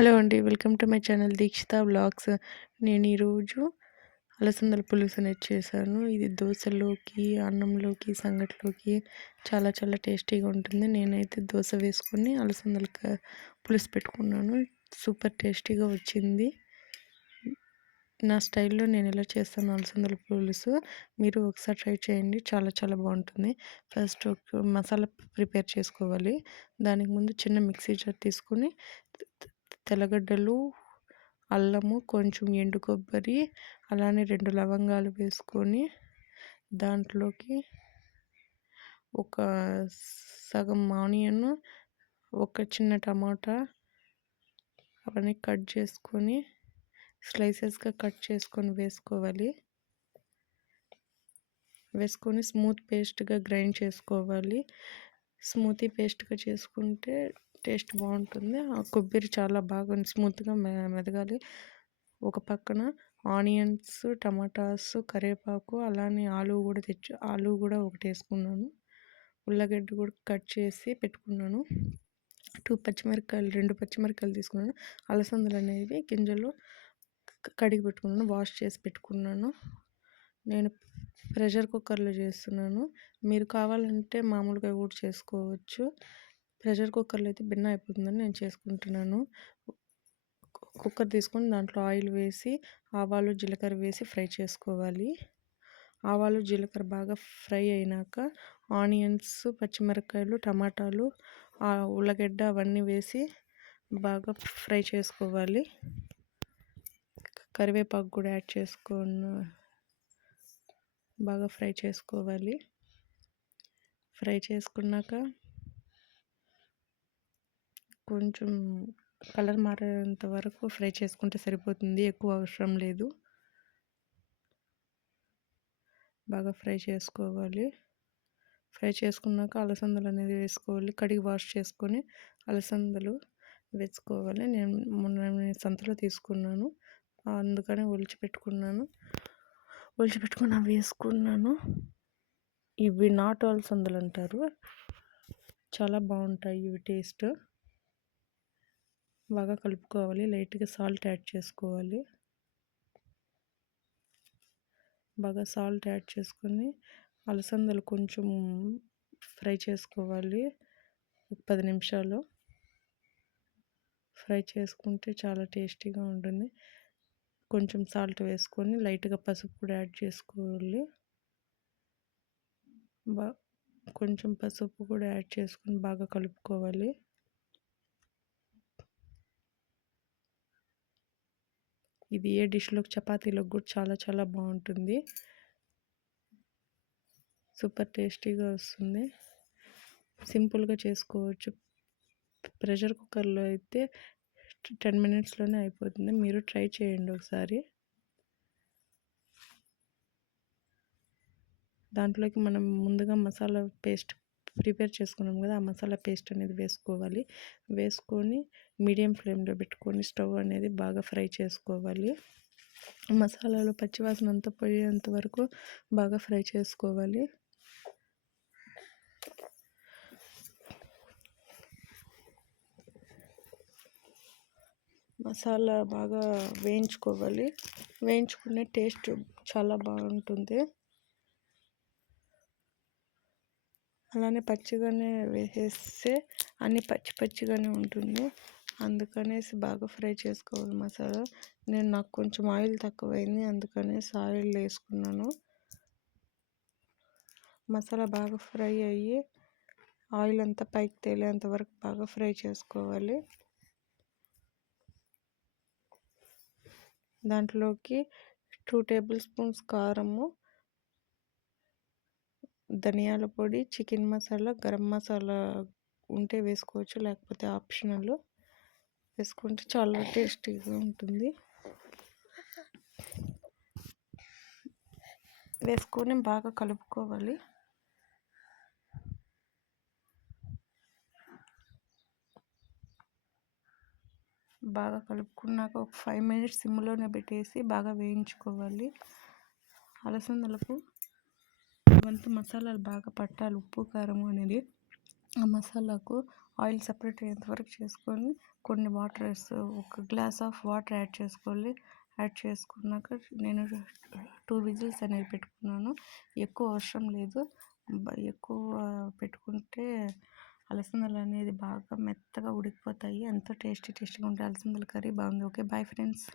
Hello అండి. Welcome to my channel Dikshita vlogs. నేను ఈరోజు అలసందల పులుసు అనేది చేశాను. ఇది దోసలోకి, అన్నంలోకి, సంగట్లోకి చాలా చాలా టేస్టీగా ఉంటుంది. నేనైతే దోస వేసుకొని అలసందల పులుసు పెట్టుకున్నాను. సూపర్ టేస్టీగా వచ్చింది. నా స్టైల్లో నేను ఎలా చేస్తాను అలసందల పులుసు, మీరు ఒకసారి ట్రై చేయండి. చాలా చాలా బాగుంటుంది. ఫస్ట్ ఒక మసాలా ప్రిపేర్ చేసుకోవాలి. దానికి ముందు చిన్న మిక్సీ జార్ తీసుకొని తెల్లగడ్డలు, అల్లము, కొంచెం ఎండు కొబ్బరి, అలానే 2 లవంగాలు వేసుకొని దాంట్లోకి ఒక సగం ఆనియన్, ఒక చిన్న టమాటా అవన్నీ కట్ చేసుకొని స్లైసెస్గా కట్ చేసుకొని వేసుకొని స్మూత్ పేస్ట్గా గ్రైండ్ చేసుకోవాలి. స్మూతీ పేస్ట్గా చేసుకుంటే టేస్ట్ బాగుంటుంది. ఆ కొబ్బరి చాలా బాగా స్మూత్గా మెదగాలి. ఒక పక్కన ఆనియన్స్, టమాటాస్, కరివేపాకు, అలానే ఆలు కూడా ఒకటి వేసుకున్నాను. ఉల్లగడ్డ కూడా కట్ చేసి పెట్టుకున్నాను. 2 పచ్చిమిరపకాయలు తీసుకున్నాను. అలసందలు అనేవి గింజలు కడిగి పెట్టుకున్నాను, వాష్ చేసి పెట్టుకున్నాను. నేను ప్రెషర్ కుక్కర్లో చేస్తున్నాను. మీరు కావాలంటే మామూలుగా కూడా చేసుకోవచ్చు. ప్రెషర్ కుక్కర్లో అయితే భిన్న అయిపోతుందని నేను చేసుకుంటున్నాను. కుక్కర్ తీసుకొని దాంట్లో ఆయిల్ వేసి ఆవాలు, జీలకర్ర వేసి ఫ్రై చేసుకోవాలి. ఆవాలు, జీలకర్ర బాగా ఫ్రై అయినాక ఆనియన్స్, పచ్చిమిరపకాయలు, టమాటాలు, ఉల్లగడ్డ అవన్నీ వేసి బాగా ఫ్రై చేసుకోవాలి. కరివేపాకు కూడా యాడ్ చేసుకొని బాగా ఫ్రై చేసుకోవాలి. ఫ్రై చేసుకున్నాక కొంచెం కలర్ మారేంత వరకు ఫ్రై చేసుకుంటే సరిపోతుంది, ఎక్కువ అవసరం లేదు. బాగా ఫ్రై చేసుకోవాలి. ఫ్రై చేసుకున్నాక అలసందలు అనేది వేసుకోవాలి. కడిగి వాష్ చేసుకొని అలసందలు వేసుకోవాలి. నేను సంతలో తీసుకున్నాను, అందుకని ఒలిచిపెట్టుకుని అవి వేసుకున్నాను. ఇవి నాటు అలసందలు అంటారు. చాలా బాగుంటాయి ఇవి టేస్ట్. బాగా కలుపుకోవాలి. లైట్గా సాల్ట్ యాడ్ చేసుకోవాలి. బాగా సాల్ట్ యాడ్ చేసుకొని అలసందలు కొంచెం ఫ్రై చేసుకోవాలి. 10 నిమిషాలు ఫ్రై చేసుకుంటే చాలా టేస్టీగా ఉంటుంది. కొంచెం సాల్ట్ వేసుకొని లైట్గా పసుపు కూడా యాడ్ చేసుకోవాలి. కొంచెం పసుపు కూడా యాడ్ చేసుకొని బాగా కలుపుకోవాలి. ఇది ఏ డిష్లోకి, చపాతీలోకి కూడా చాలా చాలా బాగుంటుంది. సూపర్ టేస్టీగా వస్తుంది. సింపుల్గా చేసుకోవచ్చు. ప్రెషర్ కుక్కర్లో అయితే 10 మినిట్స్లోనే అయిపోతుంది. మీరు ట్రై చేయండి ఒకసారి. దాంట్లోకి మనం ముందుగా మసాలా పేస్ట్ ప్రిపేర్ చేసుకున్నాం కదా, ఆ మసాలా పేస్ట్ అనేది వేసుకొని మీడియం ఫ్లేమ్లో పెట్టుకొని స్టవ్ అనేది బాగా ఫ్రై చేసుకోవాలి. మసాలాలో పచ్చివాసన అంతా పోయేంత వరకు బాగా ఫ్రై చేసుకోవాలి. మసాలా బాగా వేయించుకునే టేస్ట్ చాలా బాగుంటుంది. అలానే పచ్చిగానే వేసేస్తే అన్నీ పచ్చిగానే ఉంటుంది. అందుకనేసి బాగా ఫ్రై చేసుకోవాలి మసాలా. నాకు కొంచెం ఆయిల్ తక్కువైంది, అందుకనేసి ఆయిల్ వేసుకున్నాను. మసాలా బాగా ఫ్రై అయ్యి ఆయిల్ అంతా పైకి తేలేంత వరకు బాగా ఫ్రై చేసుకోవాలి. దాంట్లోకి 2 టేబుల్ స్పూన్స్ కారము, ధనియాల పొడి, చికెన్ మసాలా, గరం మసాలా ఉంటే వేసుకోవచ్చు, లేకపోతే ఆప్షనల్. వేసుకుంటే చాలా టేస్టీగా ఉంటుంది. వేసుకొని బాగా కలుపుకోవాలి. బాగా కలుపుకున్నాక ఒక 5 మినిట్స్ సిమ్లోనే పెట్టేసి బాగా వేయించుకోవాలి. అలసందలకు ఇవంతా మసాలాలు బాగా పట్టాలి, ఉప్పు, కారం అనేది ఆ మసాలాకు. ఆయిల్ సపరేట్ అయ్యేంత వరకు చేసుకొని కొన్ని వాటర్ ఒక గ్లాస్ ఆఫ్ వాటర్ యాడ్ చేసుకోవాలి. యాడ్ చేసుకున్నాక నేను 2 విజిల్స్ అనేది పెట్టుకున్నాను. ఎక్కువ అవసరం లేదు. ఎక్కువ పెట్టుకుంటే అలసందలు అనేది బాగా మెత్తగా ఉడికిపోతాయి. ఎంతో టేస్టీగా ఉంటాయి. అలసందల కర్రీ బాగుంది. Okay bye friends.